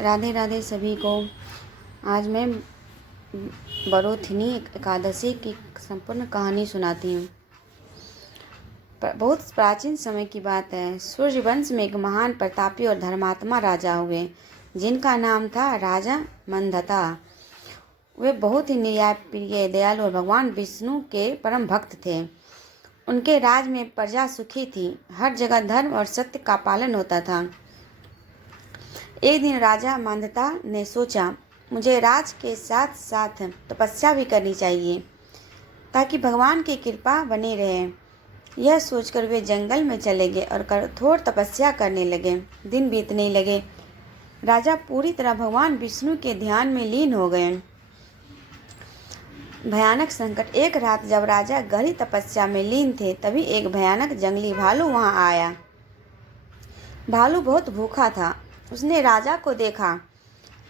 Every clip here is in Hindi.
राधे राधे सभी को। आज मैं बरोथिनी एकादशी की संपूर्ण कहानी सुनाती हूँ। बहुत प्राचीन समय की बात है। सूर्यवंश में एक महान प्रतापी और धर्मात्मा राजा हुए, जिनका नाम था राजा मंदता। वे बहुत ही न्यायप्रिय, दयालु और भगवान विष्णु के परम भक्त थे। उनके राज में प्रजा सुखी थी। हर जगह धर्म और सत्य का पालन होता था। एक दिन राजा मंदता ने सोचा, मुझे राज के साथ साथ तपस्या भी करनी चाहिए ताकि भगवान की कृपा बनी रहे। यह सोचकर वे जंगल में चले गए और कठोर तपस्या करने लगे। दिन बीतने लगे। राजा पूरी तरह भगवान विष्णु के ध्यान में लीन हो गए। भयानक संकट। एक रात जब राजा गहरी तपस्या में लीन थे, तभी एक भयानक जंगली भालू वहां आया। भालू बहुत भूखा था। उसने राजा को देखा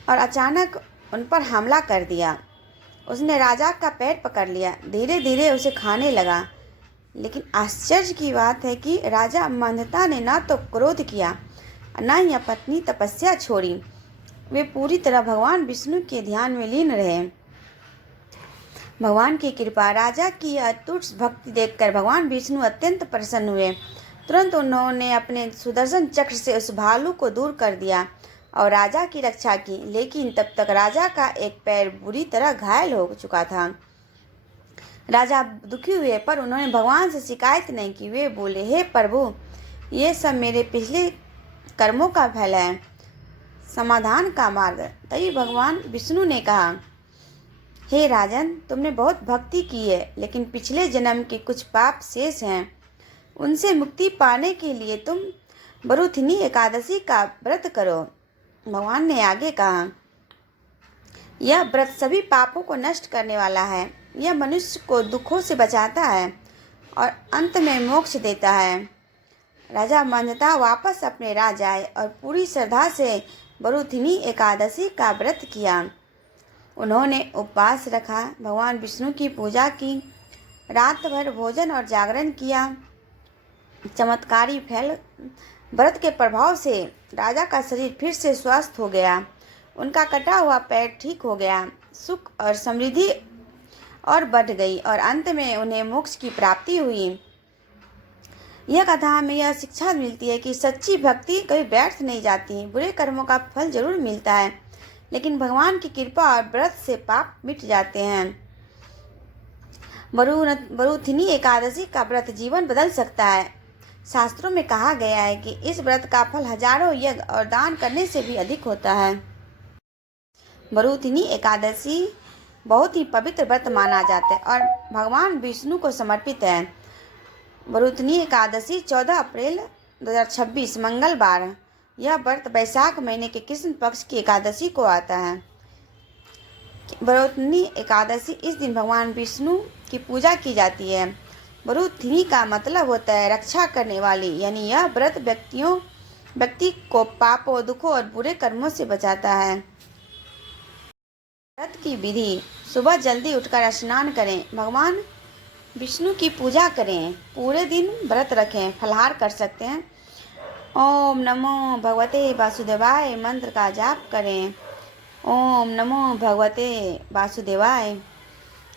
और अचानक उन पर हमला कर दिया। उसने राजा का पैर पकड़ लिया, धीरे धीरे उसे खाने लगा। लेकिन आश्चर्य की बात है कि राजा मंदता ने न तो क्रोध किया, न ही अपनी तपस्या छोड़ी। वे पूरी तरह भगवान विष्णु के ध्यान में लीन रहे। भगवान की कृपा। राजा की अटूट भक्ति देखकर भगवान विष्णु अत्यंत प्रसन्न हुए। तुरंत उन्होंने अपने सुदर्शन चक्र से उस भालू को दूर कर दिया और राजा की रक्षा की। लेकिन तब तक राजा का एक पैर बुरी तरह घायल हो चुका था। राजा दुखी हुए, पर उन्होंने भगवान से शिकायत नहीं की। वे बोले, हे प्रभु, ये सब मेरे पिछले कर्मों का फल है, समाधान का मार्ग। तभी भगवान विष्णु ने कहा, हे राजन, तुमने बहुत भक्ति की है, लेकिन पिछले जन्म के कुछ पाप शेष हैं। उनसे मुक्ति पाने के लिए तुम बरोथिनी एकादशी का व्रत करो। भगवान ने आगे कहा, यह व्रत सभी पापों को नष्ट करने वाला है। यह मनुष्य को दुखों से बचाता है और अंत में मोक्ष देता है। राजा मंदता वापस अपने राज्य आए और पूरी श्रद्धा से बरोथिनी एकादशी का व्रत किया। उन्होंने उपवास रखा, भगवान विष्णु की पूजा की, रात भर भोजन और जागरण किया। चमत्कारी फल। व्रत के प्रभाव से राजा का शरीर फिर से स्वस्थ हो गया। उनका कटा हुआ पैर ठीक हो गया। सुख और समृद्धि और बढ़ गई और अंत में उन्हें मोक्ष की प्राप्ति हुई। यह कथा हमें यह शिक्षा मिलती है कि सच्ची भक्ति कभी व्यर्थ नहीं जाती। बुरे कर्मों का फल जरूर मिलता है, लेकिन भगवान की कृपा और व्रत से पाप मिट जाते हैं। बरोथिनी एकादशी का व्रत जीवन बदल सकता है। शास्त्रों में कहा गया है कि इस व्रत का फल हजारों यज्ञ और दान करने से भी अधिक होता है। बरोथिनी एकादशी बहुत ही पवित्र व्रत माना जाता है और भगवान विष्णु को समर्पित है। बरोथिनी एकादशी 14 अप्रैल 2026 मंगलवार। यह व्रत वैशाख महीने के कृष्ण पक्ष की एकादशी को आता है। बरोथिनी एकादशी, इस दिन भगवान विष्णु की पूजा की जाती है। बरोथिनी का मतलब होता है रक्षा करने वाली, यानी यह व्रत व्यक्ति को पापों, दुखों और बुरे कर्मों से बचाता है। व्रत की विधि। सुबह जल्दी उठकर स्नान करें, भगवान विष्णु की पूजा करें, पूरे दिन व्रत रखें, फलाहार कर सकते हैं। ओम नमो भगवते वासुदेवाय मंत्र का जाप करें। ओम नमो भगवते वासुदेवाय।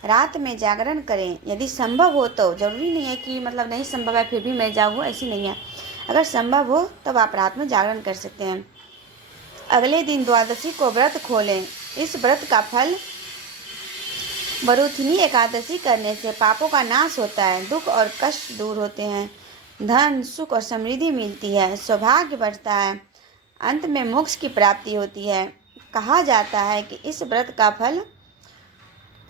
रात में जागरण करें, यदि संभव हो तो। जरूरी नहीं है कि नहीं संभव है फिर भी मैं जागूँ, ऐसी नहीं है। अगर संभव हो तब आप रात में जागरण कर सकते हैं। अगले दिन द्वादशी को व्रत खोलें। इस व्रत का फल। बरोथिनी एकादशी करने से पापों का नाश होता है, दुख और कष्ट दूर होते हैं, धन, सुख और समृद्धि मिलती है, सौभाग्य बढ़ता है, अंत में मोक्ष की प्राप्ति होती है। कहा जाता है कि इस व्रत का फल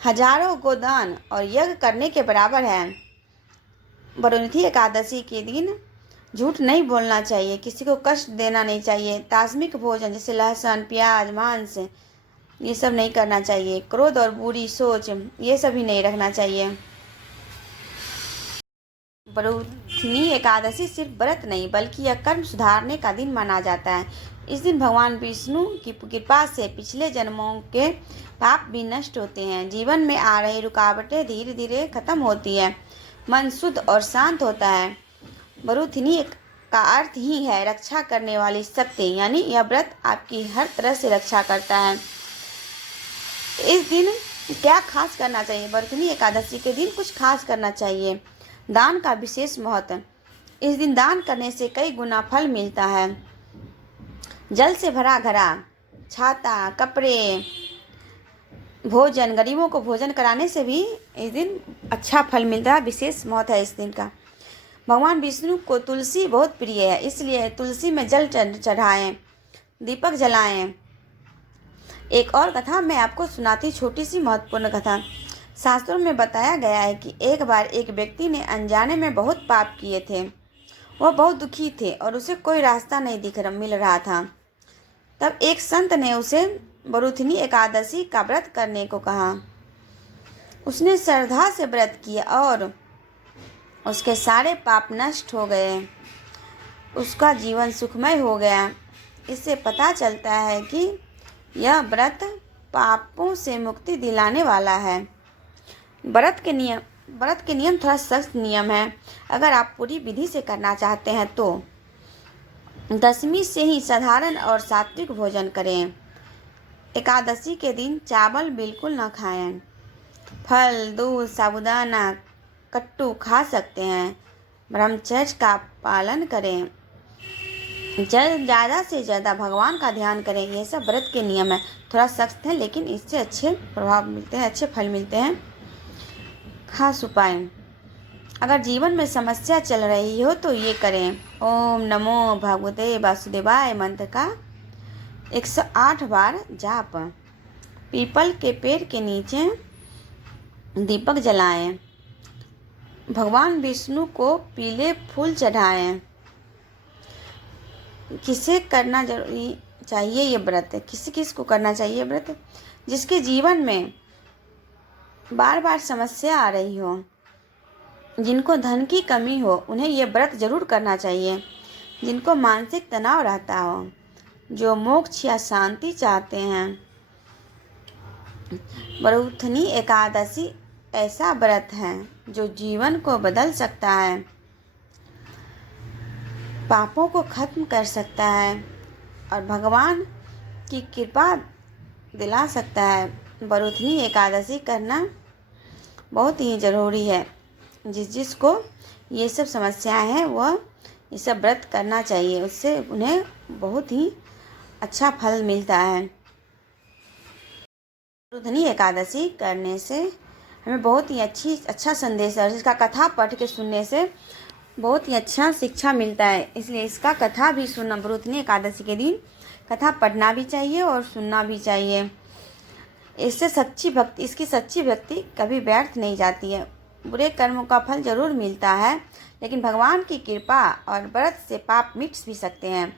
हजारों गोदान और यज्ञ करने के बराबर है। बरोथिनी एकादशी के दिन झूठ नहीं बोलना चाहिए, किसी को कष्ट देना नहीं चाहिए, तामसिक भोजन जैसे लहसुन, प्याज, मांस, ये सब नहीं करना चाहिए, क्रोध और बुरी सोच ये सब भी नहीं रखना चाहिए। बरोथिनी एकादशी सिर्फ व्रत नहीं बल्कि यह कर्म सुधारने का दिन माना जाता है। इस दिन भगवान विष्णु की कृपा से पिछले जन्मों के पाप भी नष्ट होते हैं। जीवन में आ रही रुकावटें धीरे धीरे खत्म होती है, मन शुद्ध और शांत होता है। बरोथिनी का अर्थ ही है रक्षा करने वाली शक्ति, यानी यह व्रत आपकी हर तरह से रक्षा करता है। इस दिन क्या खास करना चाहिए? वर्तनी एकादशी के दिन कुछ खास करना चाहिए। दान का विशेष महत्व। इस दिन दान करने से कई गुना फल मिलता है। जल से भरा घड़ा, छाता, कपड़े, भोजन, गरीबों को भोजन कराने से भी इस दिन अच्छा फल मिलता है। विशेष महत्व है इस दिन का। भगवान विष्णु को तुलसी बहुत प्रिय है, इसलिए तुलसी में जल चढ़ाएं, दीपक जलाएं। एक और कथा मैं आपको सुनाती, छोटी सी महत्वपूर्ण कथा। शास्त्रों में बताया गया है कि एक बार एक व्यक्ति ने अनजाने में बहुत पाप किए थे। वह बहुत दुखी थे और उसे कोई रास्ता नहीं मिल रहा था। तब एक संत ने उसे वरुथनी एकादशी का व्रत करने को कहा। उसने श्रद्धा से व्रत किया और उसके सारे पाप नष्ट हो गए। उसका जीवन सुखमय हो गया। इससे पता चलता है कि यह व्रत पापों से मुक्ति दिलाने वाला है। व्रत के नियम थोड़ा सख्त नियम है। अगर आप पूरी विधि से करना चाहते हैं तो दशमी से ही साधारण और सात्विक भोजन करें। एकादशी के दिन चावल बिल्कुल न खाएं। फल, दूध, साबूदाना, कट्टू खा सकते हैं। ब्रह्मचर्य का पालन करें। ज़्यादा से ज़्यादा भगवान का ध्यान करें। ये सब व्रत के नियम है। थोड़ा सख्त है लेकिन इससे अच्छे प्रभाव मिलते हैं, अच्छे फल मिलते हैं। खास उपाय। अगर जीवन में समस्या चल रही हो तो ये करें। ओम नमो भगवते वासुदेवाय मंत्र का 108 बार जाप। पीपल के पेड़ के नीचे दीपक जलाएं। भगवान विष्णु को पीले फूल चढ़ाएं। किसे करना जरूरी चाहिए ये व्रत? किस को करना चाहिए व्रत? जिसके जीवन में बार बार समस्या आ रही हो, जिनको धन की कमी हो, उन्हें ये व्रत जरूर करना चाहिए। जिनको मानसिक तनाव रहता हो, जो मोक्ष या शांति चाहते हैं। वरुथनी एकादशी ऐसा व्रत है जो जीवन को बदल सकता है, पापों को खत्म कर सकता है और भगवान की कृपा दिला सकता है। वरुथनी एकादशी करना बहुत ही ज़रूरी है। जिसको ये सब समस्याएं हैं वह ये सब व्रत करना चाहिए। उससे उन्हें बहुत ही अच्छा फल मिलता है। वरुथनी एकादशी करने से हमें बहुत ही अच्छा संदेश है। इसका कथा पढ़ के सुनने से बहुत ही अच्छा शिक्षा मिलता है। इसलिए इसका कथा भी सुनना, वरुथनी एकादशी के दिन कथा पढ़ना भी चाहिए और सुनना भी चाहिए। इसकी सच्ची भक्ति कभी व्यर्थ नहीं जाती है। बुरे कर्मों का फल जरूर मिलता है, लेकिन भगवान की कृपा और व्रत से पाप मिट भी सकते हैं।